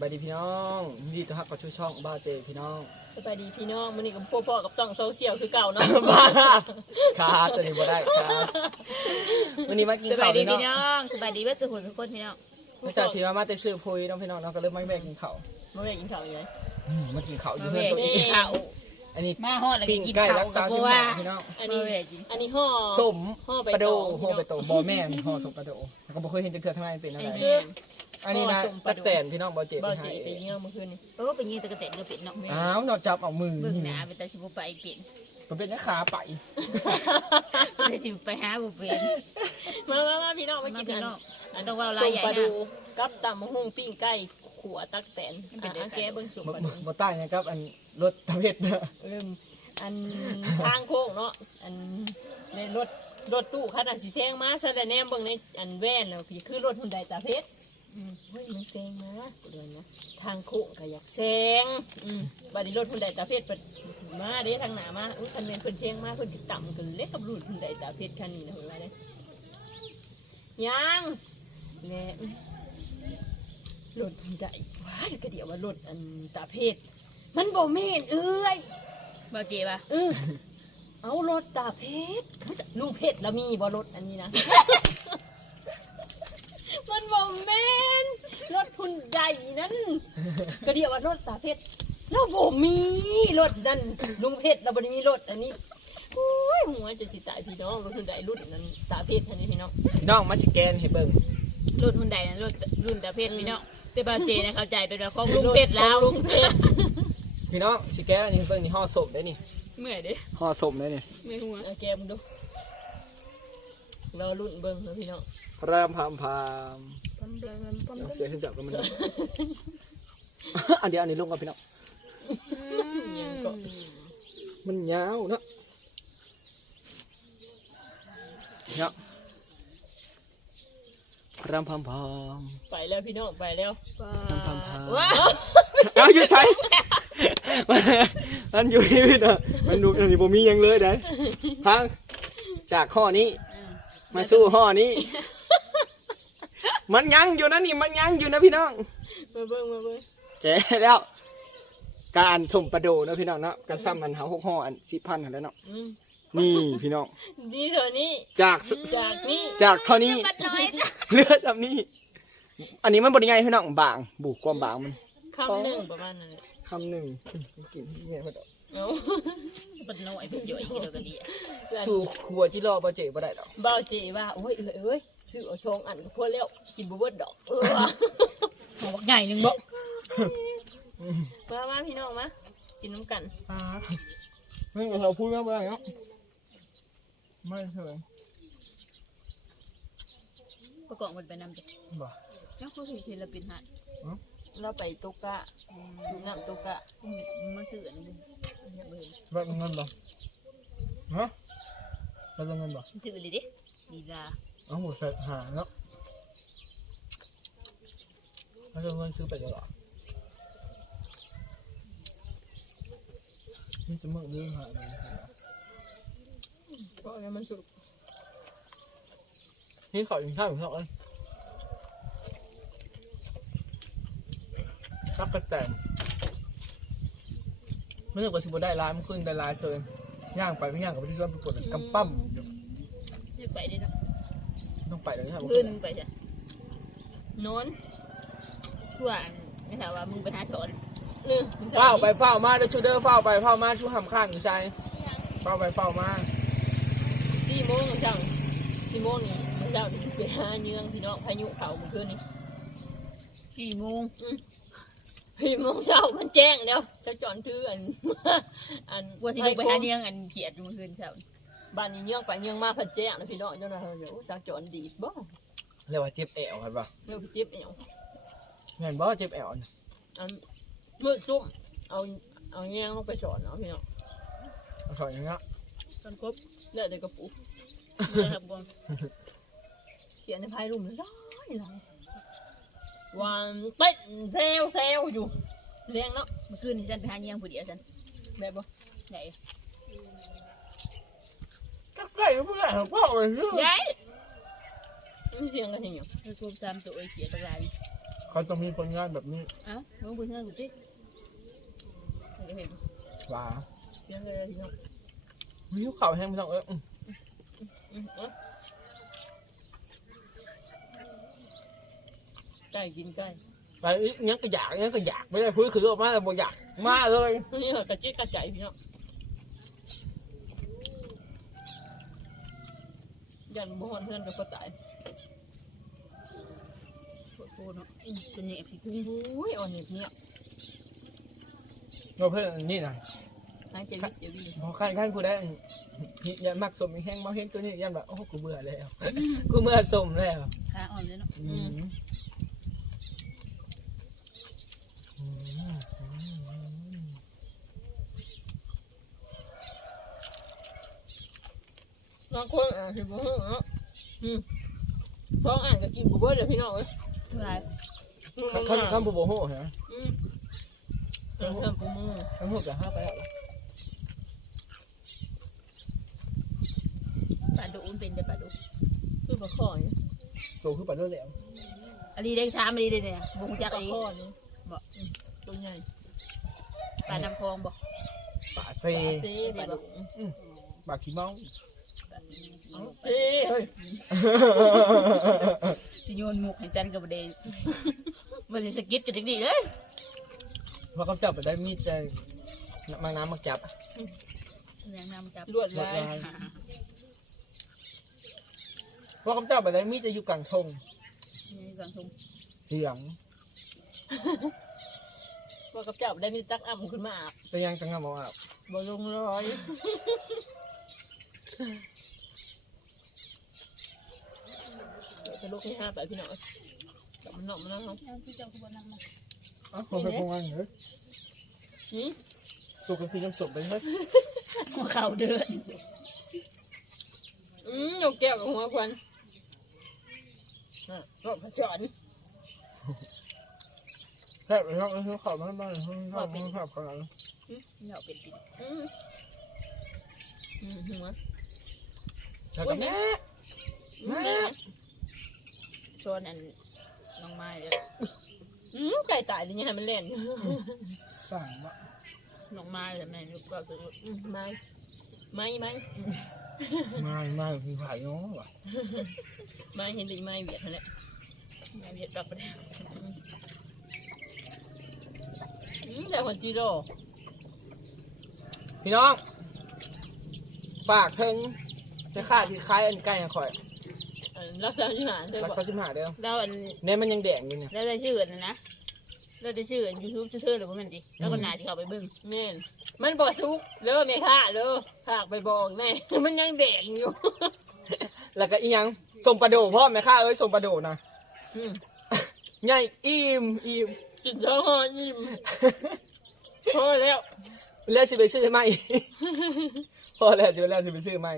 บายดีพี่น้องยินดีต้อนรับเข้าสู่ช่องบ้าเจพี่น้องสบายดีพี่น้องมื้อนี้กับพ่อพ่อกับซ่องโซเชียลคือเก่าเนาะบ้าขาตัวนี้บ่ได้ขาวันนี้มากินสบาข้ายวดีพี่พี่น้องน้องสบายดีเว่าสุขุมทุกคนพี่น้องหลังจากที่ว่ามาแต่ซื้อพุยน้องพี่น้องน้องก็เริ่มมาแม่กินข้าวมาแม่กินข้าวยังไงอืมมากินข้าวอยู่มาเพื่อนแวะตัวเอกิงนข้าวอันนี้มาฮอดแล้วปิ้งกินไก่ข้าวรักษากับสิบับวบาทพี่น้องอันนี้มาแวะกิน อันนี้ห่อส้มห่อใบปลาโดตอง ห่อใบตองบ่แม่นห่อส้มปลาโดแล้วก็บ่เคยเห็นจักเทื่อทำไมเป็นอะไรอันนี้คือ อันนี้นะห่อส้มปตัลากโดแตนพี่น้องบ่เจบ่ไปจีให้ไปเยี่ยมเมื่อคืนนี้โอ้เป็นยี่ตะกะเตนก็เป็นเนาะอ้าวนอกจับเอามือเบิ่งหน้าเป็นตาสิบุไปเป็นก็เป็นนักขาไปตาสิบุไปหาบุเป็นมามามาพี่น้องมามากินพี่อันน้องอันต้องว่าลาส้ยมใหญ่ปลานะดูกับตำมะฮุ่งปิ้งไก่ขัวตักแตนเป็นเด็ดอะแกเบิ่งส้มบ่ปลาดูบ่ใต้นะครับ อันรถทำเฮ็ดเด้อเริ่มอันทางโค้งเนาะอันในรถรถตู้ขนาดสีแซงมาซะแล้วแนมเบิ่งในอันแว่นแล้วพี่คือรถหุ่นใดตาเพชรอืม เฮ้ยมันแซงนะเดือนนะทางโค้งก็อยากแซงอืมบัดนี้รถหุ่นใดตาเพชรเปิดมาเด้ทางหน้ามาอุ้ยคันแม่นเพิ่นแซงมาเพิ่นติดต่ำกันเล็กกับรถหุ่นใดตาเพชรคันนี้นะเห็นว่าเด้ยังแม่รถหุ่นใดว้ายก็เดี๋ยวว่ารถอันตาเพชรมันบ่แม่นเอ้ยบ่เจ็บป่ะเออเอารถตาเพชรลุงเพชรแล้วมีบ่รถอันนี้นะ มันบอกแม่น รถคุณใหญ่นั้น ก็เดียวว่ารถตาเพชรแล้วบ่มีรถนั่นลุงเพชรเราบ่ได้มีรถอันนี้โอ้ยหัวจะสิตายพี่น้องรถคุณใหญ่รุ่นนั้นตาเพชรอันนี้พี่น้องพี่น้องมาสแกนให้เบิ่งรุ่นหุ่นใดนะรุ่นรุ่นตาเพชรพี่น้องแต่บ่เจนะเข้าใจเป็นว่าของลุงเพชรแล้วลุงเพชรพี่น้องสแกนอันนี้เบิ่งนี่ห่อศพได้นี่เมื่อยเด้ห่อศพได้นี่เมื่อยหัวเอาแกมงดูเรารุ่นเบิ่งนะพี่น้องพรามพามพามปั๊มปั๊มปั๊ม เอาเสียขึ้นจับกันมันได้อันเดียวอันนี้ลงกับพี่น้องยังก็มันยาวเนาะเนาะพรามพามพามไปแล้วพี่น้องไปแล้วพามพามว้าเอาอยู่ใช้มันอยู่ที่พี่เนาะมันดูอันนี้ผมมีหยังเลยได้พังจากข้อนี้ มาสู้ข้อนี้ มันยังอยู่นะนี่มันยังอยู่นะพี่น้องมาเบิ่งมาเบิ่งแกแล้วการสมประโดนะพี่น้องเนาะกระซ้ำมันหาหกห่ออันสิบพันหันแหล้วเนาะอืมนี่พี่น้องนี่เถอะนี่จากสจากนี่จากเท่านี้ปัดน้อยเหลือจำนี้ อันนี้มันบริไงพี่น้องบางบุกความบางมันคำหนึ่งประมาณนั้นแหละคำหนึ่งกินเงี้ยพอดอกเอาปัดน้อยเป็นย่อยกินกันดีสู่ครัวจิรอบ่เจ๋บ่ได้ดอกเบาจีว่าโอ้ยเอ้ยเอ้ย ซื้อเอาซองอันก็พอแล้วกินบ่เบิดดอกเออว่ะหัวใหญ่หนึ่งบ่มามาพี่น้องมากินน้ำกันไม่เราพูดไม่ได้เนาะไม่เคยประกอบมันไปนำจ้ะบ่แล้วเขาถึงเทเลปินหัดเราไปตุกะดูน้ำตุกะมาซื้ออันนี้แบบเงินบ่ฮะแบบเงินบ่ซื้อเลยดิดีลา เอาหมดแฟดหาเนาะแล้วเงินซื้อไปจะหรอนี่จะมึงดื้อหาเลยเพราะงั้นมันสุกนี่ขออยู่ข้าวอยู่ข้าวเอ้ยซักกระแตมไม่นึกว่าสิบได้ลายมันขึ้นได้ลายเซยย่างไปไม่ย่างกับที่ซ้อมปรากฏกำปั้มอยู่ซื้อไปดิเนาะต้อง ไปแล้วใช่ไหมขึ้นไปจ้ะนอนทั่วไม่ถามว่ามึงไปหาสอนหนึ่งเฝ้าไปเฝ้ามาเด้อชูเดอร์เฝ้าไปเฝ้ามาชูหำข้างอยู่ใช่เฝ้าไปเฝ้ามาสี่โมงจังสี่โมงนี่มันเจ้าที่ไปหาเนื้องพี่น้องพายุเขาเมื่อคืนนี้สี่โมงสี่โมงเช้ามันแจ้งแล้วเจะจอนถืออัน อันว่าสิลงไปหาเนียงอันเขียดอยู่เมื่อคืนเช้า บ้านนี้เนื้องไปเนื้องมาเพันแจ้งนะพี่น้องเจ้าหน้าที่เดี๋ยวสักจอนดีดบ่เรียกว่าเจ็บแอวครับป่ะเรื่องไปเจ็บเอวเห็นบ่เจ็บแอวน่ะอันเมื่อซุ่มเอาเอาเงี้ยงลงไปสอนเนาะพี่น้องเอาสอนอย่างเงี้ยตอนครบได้แต่กระปุกนะครับบวงเขียนในพายลุ่มเลยร้อยหลายวันเต้นเซลเซลอยู่เลี้ยงเนาะเมื่อคืนนี่ฉันไปหาเนียงผู้เดียวฉันแบบบ่ให ญ่ก็ใกล้เพื่อนพ่อไปเรื่อใหญ่มีเสียงกันยังไงคือครบสามตัวไอ้เขียดตะไลขเขาต้องมีผลงานแบบนี้เอ้าน้องบุญเฮือนกูสิเห็นว่าเรื่องเลยพี่น้องวิวเขาแห้งไม่ต้องเอออืมอืมเอาไก่กินไก่ไปอีกยังก็อยากยังก็อยากไม่ได้พูดคือออกมาแต่บอกอยากมาเลยนี่เหรอกระจิกกระใจพี่น้อง ยันบ่ฮอนเพื่อนกับก็ตายโคตรเนาะอืมเป็นเนี่ยพี่คุณอุ้ยอ่อนเห็ดเนี่ยเราเพื่อนนี่นะหายใจวิตเจวีพอขั้นขั้นกูได้ฮิตยันมักสมแห้งมาเห็นตัวนี้ยันแบบโอ้กูเบื่อแล้ว กูเบื่อสมแล้วขาอ่อนเลยเนาะ อืมอืม บางคนอ่านเห็นบ่ฮู้เนาะอืมท้องอ่านก็กินบ่เบิดเลยพี่น้องเอ้ยทุรายขั้นขั้นขั้นบูโบโฮฮะอืมเออทำปูมือขั้นโฮกับห้าไปแล้วปลาดุมันเป็นแต่ปลาดุคือปลาข้อนี่โตขึ้นไปเรื่อยแล้วอันนี้ได้ช้ามาดีเลยเนี่ยบุงจักปลาอีข้อนี่บอกอืมตัวใหญ่ปลาน้ำคลองบอกป่าเซปลาเซ่ปลาดุกป่าขี้เมา เซ่เฮ้ยสิโยนหมุกให้ฉันกับประเด็นมันจะสกิดกันจังดีเลยพอเขาจับไปได้มีดจะมาน้ำมาจับ แรงน้ำจับลวดลายพอเขาจับไปได้มีดจะอยู่กลางทงนี่สังทงเหลืองว่ากับเจ้าได้มีตักอ่ำขึ้นมาอาบแต่ยังจังงามอะบ่ลงร้อยเดี๋ยว จะลุกให้ห้าไปพี่น้องจับมันหน่อมันนะครับพี่เจ้าขบวนนั่งมาอ๋อผมไปพงอันเหรอหืมสุกทีน้ำสุกไปเฮ้ยหัวเข่าเดือดอืมยกแก้วกับหัวควันอะรถพระจอนแค่ไปห้องห้องขอบบ้านบ้านห้องห้องห้องขอบกันเหงาเป็นปีอืมอืมหัวแล้วก็แม่แม่ ชวนอันน้องไม้เลยอืมไก่ตายเลยเนี่ยให้มันเล่นสั่งวะน้องไม้เลยแม่ลูกก็สุดอืมไม่ไม่ไม่อืมไม่ไม่คือผ่ายน้องวะไม่เห็นแต่ไม่เบียดเท่านั้นแม่เรียกกลับไปได้อืมแต่หัวจีโร่พี่น้องฝากเทิงจะค่าที่คล้ายอันใกล้อะข่อย เออรักษาชิหารเธอรับกอกษาชิมหาเด้อแล้วอันเนี่ยมันยังแดงอยู่เนี่ยแล้วได้ชื่ออันนั้นนะแล้วได้ชื่ออันยูทูบชื่อเธอหรือว่ามันดิแล้วก็นาที่เขาไปเบิ้งแม่นมันบอกซุกเลิกไม่ค่าเลิกฝากไปบอกแม่ มันยังแดงอยู่ แล้วก็อีหยังสมปลาโดพ่อแม่ข้าเอ้ยสมปลาโดนะอืม ใหญ่อิ่มอิ่มกินเช้าหอยิ้มพอแล้ว แล้วสิไปซื้อไหม พอแล้วเจอแล้วสิไปซื้อไหม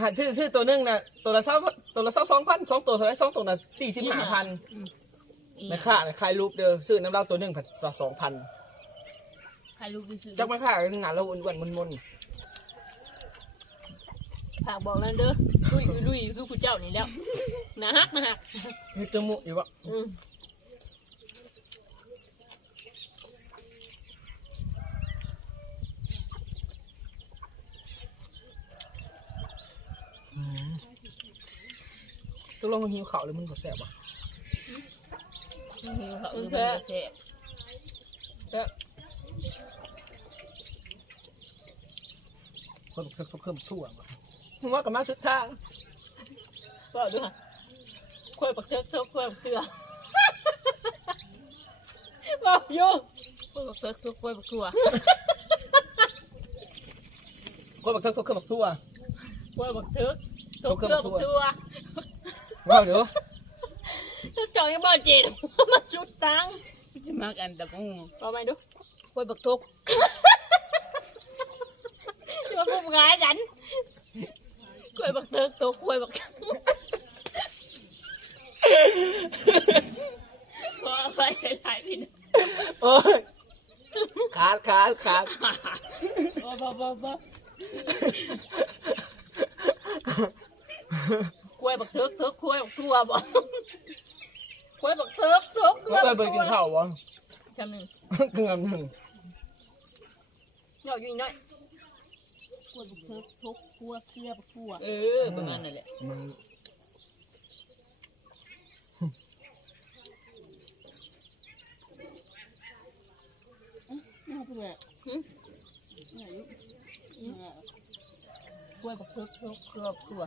หาซื้อซื้อตัวหนึงนะตัวละเศร้าตัวละเศร้าสองพันสองตัวเท่าไหรสองตัวน่ะสี่สิบห้าพันแม่ค้าน่ะขายรูปเด้อซื้อน้ำเหล้าตัวหนึ่งผัดสองพันใครรู้ไปซื้อจักแม่ค้าหนาเราอ้วนๆมนฝากบอกแล้วเด้อลุยลุยคือคุณเจ้านี่แล้วนะฮักนะฮักๆมีจมูกอยู่วะอืม ตัวลงมันหิวข้าวเลยมันก็แสบวะหิวเขาเออมันจะเสพแล้วคนเพิ่มเพิ่มทั่ววะผมว่ากับมาชุดทางบอกด้วยค่ะค่อยปักเทือกเทือกค่อยปักเทือกบอกโยพวกเพิกซุกพวกครัวคนบักเทิกคนบักทั่วค่อยปักเทือกเทือกเทืเทืออกกเทืปัอก กเทือกว้าวเดี๋ยวจอยยังบอกเจ็ดมาชุดตังค์จะมากอันแต่ปูเอาไปดูพวกบักทุกเดี๋ยวผมงายกันกล้วยบักเทิกตกกล้วยบักพอไปหลายพี่น้องโอ้ยขาดขาดขาดบ่บ่บ่บ่ กล้วยบักเทิกเทิกกล้วยบักทั่วบ่กล้วยบักเทิกเทิกกล้วยเอ้บัยกไปกินทั่วข้าววะจำหนึ่งเกือบหนึ่งเหยาะอยู่อีกหน่อยกล้วยบักเทิกทุกกล้วยเคี้ยวบักทั่วเออประมาณนั่นแหละมันน่าเบื่อหึเนี่ยอยู่เนี่ยกล้วยบักเทิกทุกกล้วยบักทั่ว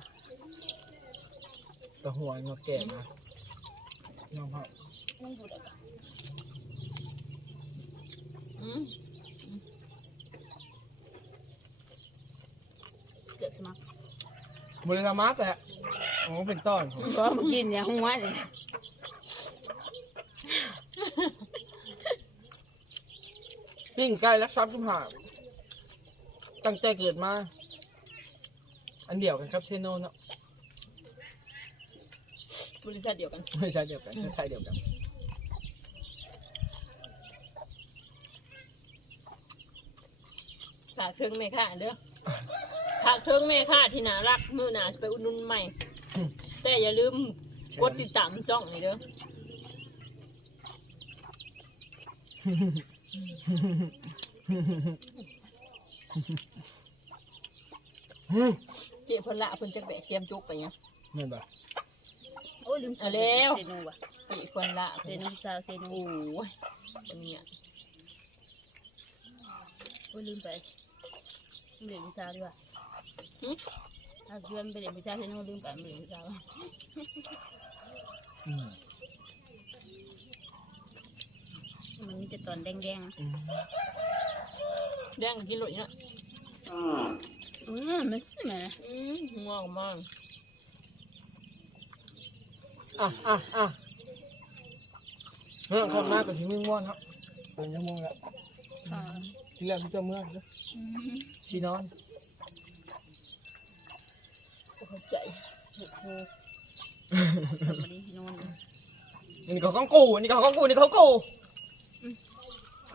ตะหัวงอแก่นะน้องพ่อไม่ดูได้ปะอืมเกิดสมัครบริการมาแต่อ๋อเป็นต้อนผมเพราะมากินเนี่ยหัวนี่ปิ้งไก่และซับทุกผ่าตั้งใจเกิดมา อันเดียวกันครับเชโนเนาะ บริษัทเดียวกัน ไม่ใช่เดียวกันใช่เดียวกัน ฝากเทิงแม่ค่าเด้อ ฝากเทิงแม่ค่าที่น่ารักมือหนาสิไปอุดหนุนใหม่ แต่อย่าลืมกดติดตามช่องนี่เด้ออืมเจ๊เพนละเพิ่นจะแบกเสียมจุกไปเนี่ยไม่นบ่ โอ้ลืมเอาแล้วเซนูว่ะเจ๊เพนละเซเพิ่นนูซาวเซนูโอ้ยอันเนี้ยโอ้ยลืมไปเรียนวิชาดีกว่าถ้าเพื่อนไปเรียนวิชาเซนูลืมไปไม่เรียนวิชาอืมมันมีแต่ตอนแดงอืมแดงกินหลุดเนี่ยๆอืมมันสิแม่อืมหัวออกมา อะอะอะเรื่องข้างหน้ากับที่มึงม่วนครับเป็นยังมงแล้วอ่าที่แรกพี่เจ้าเมื่อนเด้ออืมที่นอนเข้าใจเห็ดโคทำมาดินอนนี่เขาของกูนี่เขาของกูนี่เขาของกู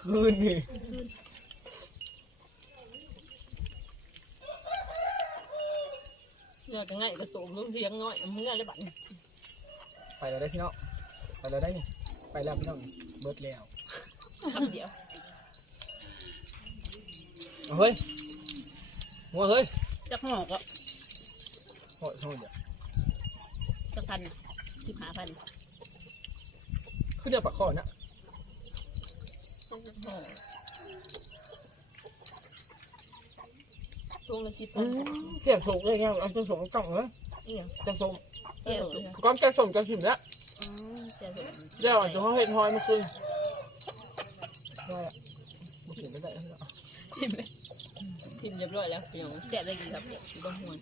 คืนนี่เนี่ยจะง่ายกระตุกมึงเสียงน้อยมึงง่ายได้บัดนี้ ไปแล้วได้พี่น้องไปแล้วได้นี่ไปแล้วพี่น้องเบิดแล้วคำเดียวเอาเฮ้ยมัวเฮ้ยจักหอกก็โหดโหดเดี๋ยวจักพันน่ะสิบห้าพันขึ้นเดี๋ยวปักคอนะช่วงละสิบอืพันมเสียบสูงเลยไงเอาจะสูงจังเลยเนี่ยจะสูง เจ้าก้อนจะสูงจะสิบแล้วอืมเจ้าเดี๋ยวจะเขาเห็ดหอยมาคืนได้อะมาถึงไม่ได้แล้ว ทิมเลยทิมเรียบร้อยแล้วพี่น้องเสียได้กี่ครับอยู่บ้านห่วย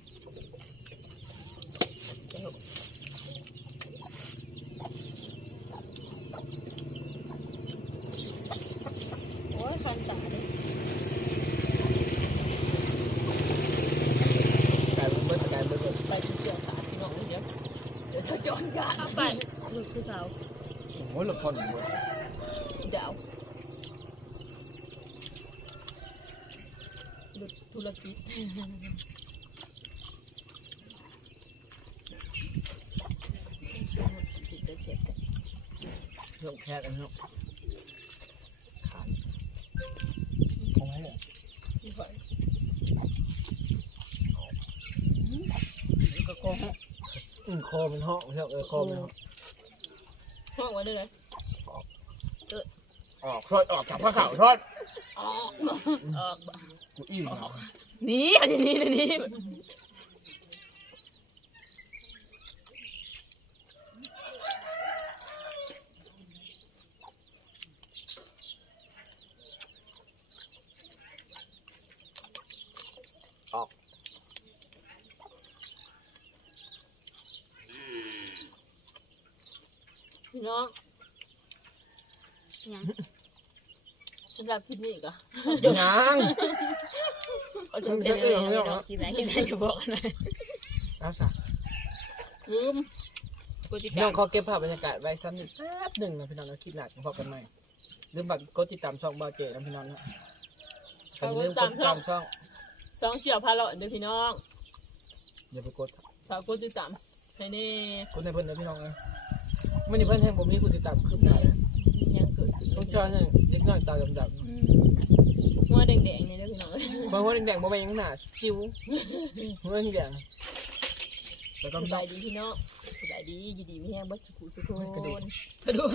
โอ้ยฟันตาเลย กลายเป็นเบิดกลายเป็นเบิด ไปที่เสือขาดพี่น้องเดี๋ยว เดี๋ยวจะจอนกันไปลูกคือเขาโอ้ยลุดพอหนึ่เดาหลุดธุรกิจติดเสียบเรื่องแค่กันเนาะขาดของไหนเนี่ยที่ฝ่ายก็โกห กอืมคอมันเหาะเรียกเออคอมันเหาะห้องไว้ด้วยนะออกทอดออกกับผ้าขาวทอดออกออกบ่กูอิ่มแล้วหนีอันนี้นี่นี่ พี่น้องยังสำหรับคลิปนี้ก็เดี๋ยวยังเอาจะมันเป็จะนเอื้อมไม่ออกคิดไหนคิดไหนก็บอกนะแล้วสักลืมกูติดพี่ตาน้อมงขอเก็บภาพบรรยากาศไว้ซ้ำหนึ่งแป๊บหนึ่งนะพี่น้องแล้วคลิปหน้าจะพบกันใหม่ลืมบัตรกดติดตามช่องบาเจนะพี่น้องนะอย่าลืมกดติดตามช่องสองเสี่ยวพาเลาะเด้อพี่น้องอย่าไปกดฝากกดติดตามให้แน่คนในเพิ่นนะพี่น้องนะ มันนี่เพิ่นแห่งบ่มีคนติดตามคืบหน้าเลยมีหยังเกิดขึ้นต้องเชื่อเนี่ยเด็กน้อยตาดำหัวแดงๆนี่เด้อพี่น้องเอ้ยๆบางคนแดงๆบ่แม่นหยังหน้าชิวหัวแดงๆแล้วก็สพี่น้บาองยดีพี่น้องสบายดียินดีมีแห้งเบัดสุขุสุขกระดูกนกระดูก